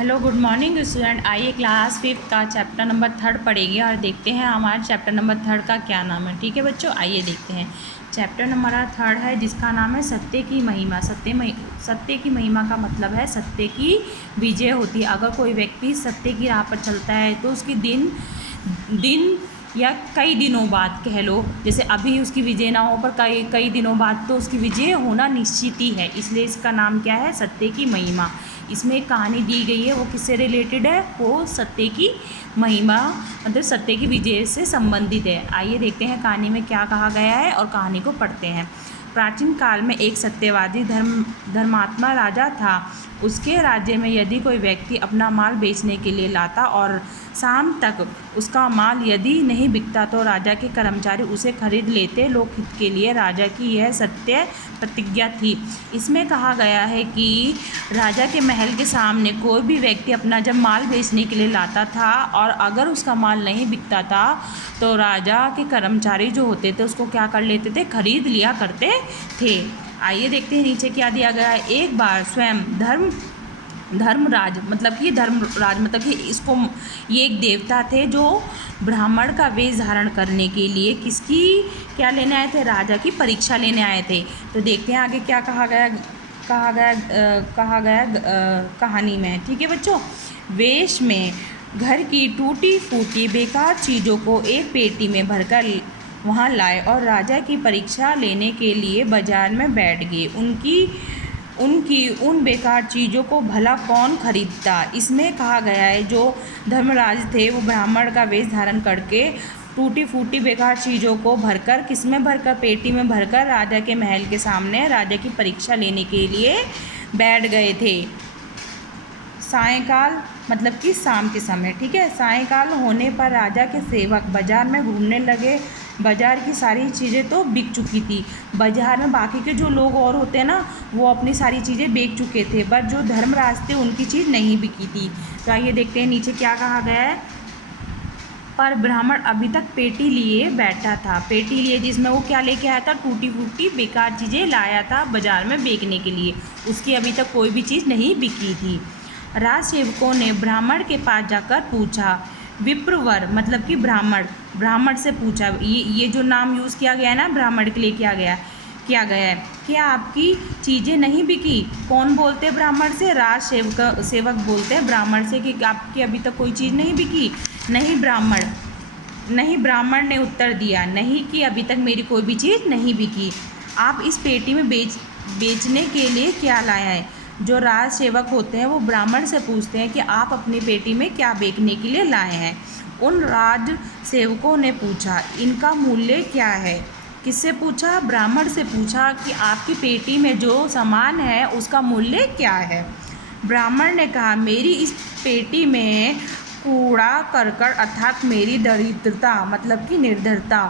Hello good morning student. आइए class 5 का chapter number 3 पढ़ेंगे और देखते हैं हमारे चैप्टर नंबर 3 का क्या नाम है। ठीक है बच्चों, आइए देखते हैं। चैप्टर नंबर 3 है जिसका नाम है सत्य की महिमा। सत्य की महिमा का मतलब है सत्य की विजय होती है। अगर कोई व्यक्ति सत्य की राह पर चलता है तो उसकी दिन या कई दिनों बाद कह लो, जैसे अभी उसकी विजय ना हो पर कई दिनों बाद तो उसकी विजय होना निश्चित ही है। इसलिए इसका नाम क्या है, सत्य की महिमा। इसमें एक कहानी दी गई है, वो किससे रिलेटेड है, वो सत्य की महिमा मतलब सत्य की विजय से संबंधित है। आइए देखते हैं कहानी में क्या कहा गया है और कहानी को पढ़ते हैं। प्राचीन काल में एक सत्यवादी धर्मात्मा राजा था। उसके राज्य में यदि कोई व्यक्ति अपना माल बेचने के लिए लाता और शाम तक उसका माल यदि नहीं बिकता तो राजा के कर्मचारी उसे खरीद लेते। लोकहित के लिए राजा की यह सत्य प्रतिज्ञा थी। इसमें कहा गया है कि राजा के महल के सामने कोई भी व्यक्ति अपना जब माल बेचने के लिए लाता था और अगर उसका माल नहीं बिकता था तो राजा के कर्मचारी जो होते थे उसको क्या कर लेते थे, खरीद लिया करते थे। आइए देखते हैं नीचे क्या दिया गया है। एक बार स्वयं धर्मराज मतलब कि इसको ये एक देवता थे जो ब्राह्मण का वेश धारण करने के लिए किसकी क्या लेने आए थे, राजा की परीक्षा लेने आए थे। तो देखते हैं आगे क्या कहा गया कहानी में। ठीक है बच्चों, वेश में घर की टूटी फूटी बेकार चीज़ों को एक पेटी में भरकर वहाँ लाए और राजा की परीक्षा लेने के लिए बाजार में बैठ गए। उनकी उन बेकार चीज़ों को भला कौन खरीदता। इसमें कहा गया है जो धर्मराज थे वो ब्राह्मण का वेश धारण करके टूटी फूटी बेकार चीज़ों को भरकर किसमें भरकर, पेटी में भरकर राजा के महल के सामने राजा की परीक्षा लेने के लिए बैठ गए थे। सायंकाल मतलब कि शाम के समय, ठीक है, सायंकाल होने पर राजा के सेवक बाजार में घूमने लगे। बाजार की सारी चीज़ें तो बिक चुकी थी। बाजार में बाकी के जो लोग और होते हैं ना वो अपनी सारी चीज़ें बेच चुके थे, पर जो धर्मराज थे उनकी चीज़ नहीं बिकी थी। तो आइए देखते हैं नीचे क्या कहा गया है। पर ब्राह्मण अभी तक पेटी लिए बैठा था। पेटी लिए जिसमें वो क्या लेके आया था, टूटी फूटी बेकार चीज़ें लाया था बाजार में बेचने के लिए। उसकी अभी तक कोई भी चीज़ नहीं बिकी थी। राजसेवकों ने ब्राह्मण के पास जाकर पूछा, विप्रवर मतलब कि ब्राह्मण से पूछा। ये जो नाम यूज़ किया गया है ना ब्राह्मण के लिए किया गया है, क्या आपकी चीज़ें नहीं बिकी। कौन बोलते हैं ब्राह्मण से, सेवक बोलते हैं ब्राह्मण से कि आपकी अभी तक कोई चीज़ नहीं बिकी। नहीं, ब्राह्मण ने उत्तर दिया, नहीं कि अभी तक मेरी कोई भी चीज़ नहीं बिकी। आप इस पेटी में बेचने के लिए क्या लाए हैं। जो राज सेवक होते हैं वो ब्राह्मण से पूछते हैं कि आप अपनी पेटी में क्या बेचने के लिए लाए हैं। उन राज सेवकों ने पूछा, इनका मूल्य क्या है। किससे पूछा, ब्राह्मण से पूछा कि आपकी पेटी में जो सामान है उसका मूल्य क्या है। ब्राह्मण ने कहा, मेरी इस पेटी में कूड़ा करकट अर्थात मेरी दरिद्रता मतलब कि निर्धनता,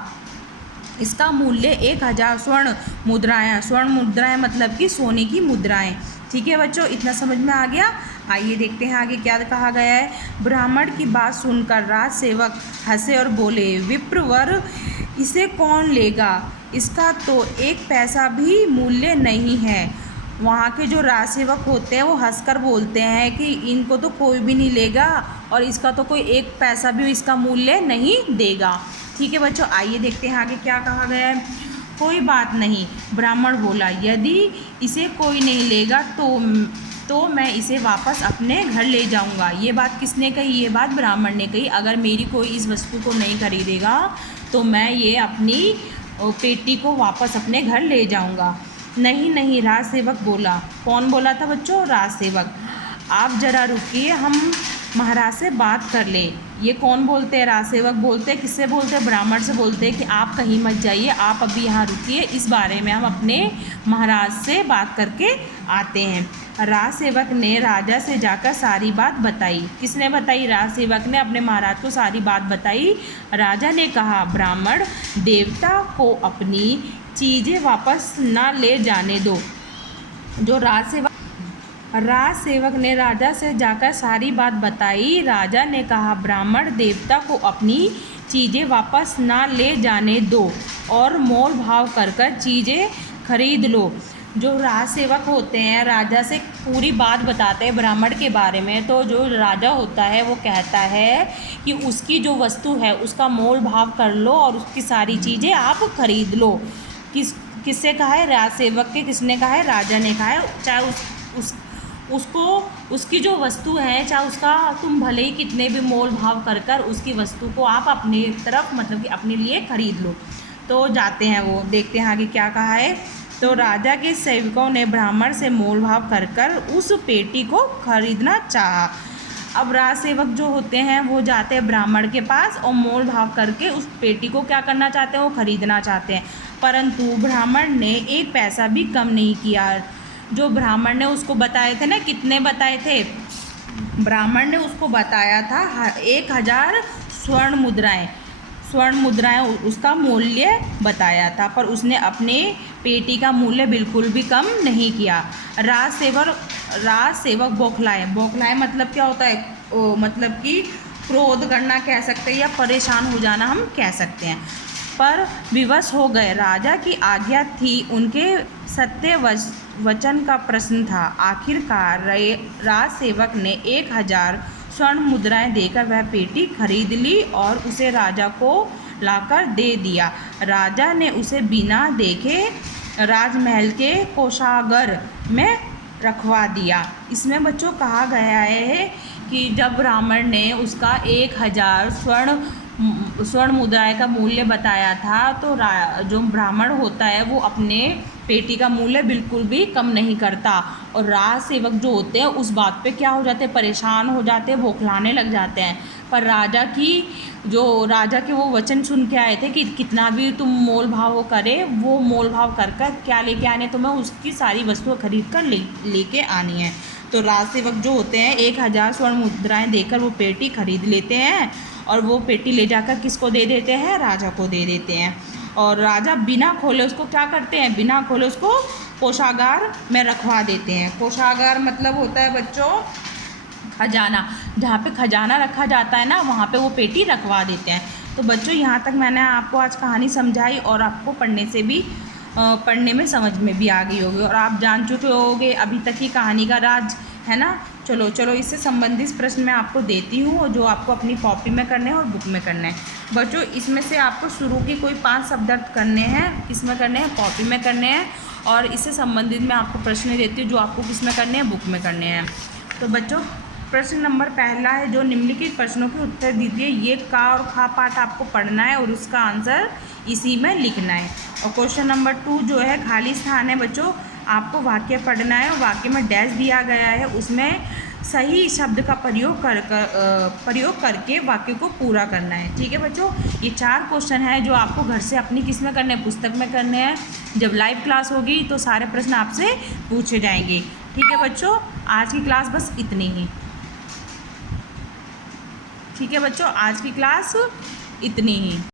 इसका मूल्य 1000 स्वर्ण मुद्राएं मतलब कि सोने की मुद्राएं। ठीक है बच्चों, इतना समझ में आ गया। आइए देखते हैं आगे क्या कहा गया है। ब्राह्मण की बात सुनकर राज सेवक हंसे और बोले, विप्रवर इसे कौन लेगा, इसका तो 1 पैसा भी मूल्य नहीं है। वहाँ के जो राज सेवक होते हैं वो हंसकर बोलते हैं कि इनको तो कोई भी नहीं लेगा और इसका तो कोई 1 पैसा भी इसका मूल्य नहीं देगा। ठीक है बच्चों, आइए देखते हैं आगे क्या कहा गया है। कोई बात नहीं, ब्राह्मण बोला, यदि इसे कोई नहीं लेगा तो मैं इसे वापस अपने घर ले जाऊंगा। ये बात किसने कही, ये बात ब्राह्मण ने कही। अगर मेरी कोई इस वस्तु को नहीं खरीदेगा तो मैं ये अपनी पेटी को वापस अपने घर ले जाऊंगा। नहीं, राज सेवक बोला। कौन बोला था बच्चों, राज सेवक। आप ज़रा रुकिए, हम महाराज से बात कर ले। ये कौन बोलते हैं, राज सेवक बोलते हैं। किससे बोलते हैं, ब्राह्मण से बोलते हैं कि आप कहीं मत जाइए, आप अभी यहाँ रुकिए, इस बारे में हम अपने महाराज से बात करके आते हैं। राज सेवक ने राजा से जाकर सारी बात बताई। किसने बताई, राज सेवक ने अपने महाराज को सारी बात बताई। राजा ने कहा, ब्राह्मण देवता को अपनी चीज़ें वापस ना ले जाने दो। जो राज सेवक ने राजा से जाकर सारी बात बताई। राजा ने कहा, ब्राह्मण देवता को अपनी चीज़ें वापस ना ले जाने दो और मोल भाव कर चीज़ें खरीद लो। जो राज सेवक होते हैं राजा से पूरी बात बताते हैं ब्राह्मण के बारे में। तो जो राजा होता है वो कहता है कि उसकी जो वस्तु है उसका मोल भाव कर लो और उसकी सारी चीज़ें आप खरीद लो। किससे कहा है? राज सेवक के। किसने कहा है? राजा ने कहा है। चाहे उसको उसकी जो वस्तु है, चाहे उसका तुम भले ही कितने भी मोल भाव कर कर उसकी वस्तु को आप अपनी तरफ मतलब कि अपने लिए खरीद लो। तो जाते हैं, वो देखते हैं आगे क्या कहा है। तो राजा के सेवकों ने ब्राह्मण से मोल भाव कर कर उस पेटी को खरीदना चाहा। अब राज सेवक जो होते हैं वो जाते हैं ब्राह्मण के पास और मोल भाव करके उस पेटी को क्या करना चाहते हैं? वो खरीदना चाहते हैं। परंतु ब्राह्मण ने एक पैसा भी कम नहीं किया। जो ब्राह्मण ने उसको बताए थे ना, कितने बताए थे? ब्राह्मण ने उसको बताया था 1000 स्वर्ण मुद्राएं उसका मूल्य बताया था, पर उसने अपने पेटी का मूल्य बिल्कुल भी कम नहीं किया। राज सेवक बौखलाए मतलब क्या होता है? मतलब कि क्रोध करना कह सकते हैं या परेशान हो जाना हम कह सकते हैं। पर विवश हो गए। राजा की आज्ञा थी, उनके सत्य वचन का प्रश्न था। आखिरकार राज सेवक ने 1000 स्वर्ण मुद्राएं देकर वह पेटी खरीद ली और उसे राजा को लाकर दे दिया। राजा ने उसे बिना देखे राजमहल के कोषागार में रखवा दिया। इसमें बच्चों कहा गया है कि जब ब्राह्मण ने उसका 1000 स्वर्ण मुद्राएं का मूल्य बताया था, तो जो ब्राह्मण होता है वो अपने पेटी का मूल्य बिल्कुल भी कम नहीं करता। और राज सेवक जो होते हैं उस बात पे क्या हो जाते हैं? परेशान हो जाते हैं, बौखलाने लग जाते हैं। पर राजा के वो वचन सुन के आए थे कि कितना भी तुम मोल भाव वो करे, वो मोल भाव कर कर क्या लेके आने, तुम्हें उसकी सारी वस्तुएं खरीद कर लेके आनी है। तो राज सेवक जो होते हैं 1000 स्वर्ण मुद्राएं देकर वो पेटी खरीद लेते हैं और वो पेटी ले जाकर किसको दे देते हैं? राजा को दे देते हैं। और राजा बिना खोले उसको क्या करते हैं? बिना खोले उसको कोषागार में रखवा देते हैं। कोषागार मतलब होता है बच्चों खजाना। जहाँ पे खजाना रखा जाता है ना, वहाँ पे वो पेटी रखवा देते हैं। तो बच्चों यहाँ तक मैंने आपको आज कहानी समझाई और आपको पढ़ने में समझ में भी आ गई होगी और आप जान चुके होगे अभी तक की कहानी का राज, है ना। चलो इससे संबंधित प्रश्न मैं आपको देती हूँ जो आपको अपनी कॉपी में करने हैं और बुक में करना है। बच्चों इसमें से आपको शुरू के कोई 5 शब्द करने हैं, किसमें करने हैं? कॉपी में करने हैं। और इससे संबंधित मैं आपको प्रश्न देती हूँ जो आपको किसमें करने हैं? बुक में करने हैं। तो बच्चों प्रश्न नंबर पहला है, जो निम्नलिखित प्रश्नों के उत्तर दीजिए। ये का और खा पाठ आपको पढ़ना है और उसका आंसर इसी में लिखना है। और क्वेश्चन नंबर 2 जो है खाली स्थान है बच्चों, आपको वाक्य पढ़ना है और वाक्य में डैश दिया गया है, उसमें सही शब्द का प्रयोग करके वाक्य को पूरा करना है। ठीक है बच्चों, ये 4 क्वेश्चन है जो आपको घर से अपनी किस में करने हैं? पुस्तक में करने हैं। जब लाइव क्लास होगी तो सारे प्रश्न आपसे पूछे जाएंगे। ठीक है बच्चों, आज की क्लास बस इतनी ही। ठीक है बच्चों, आज की क्लास इतनी ही।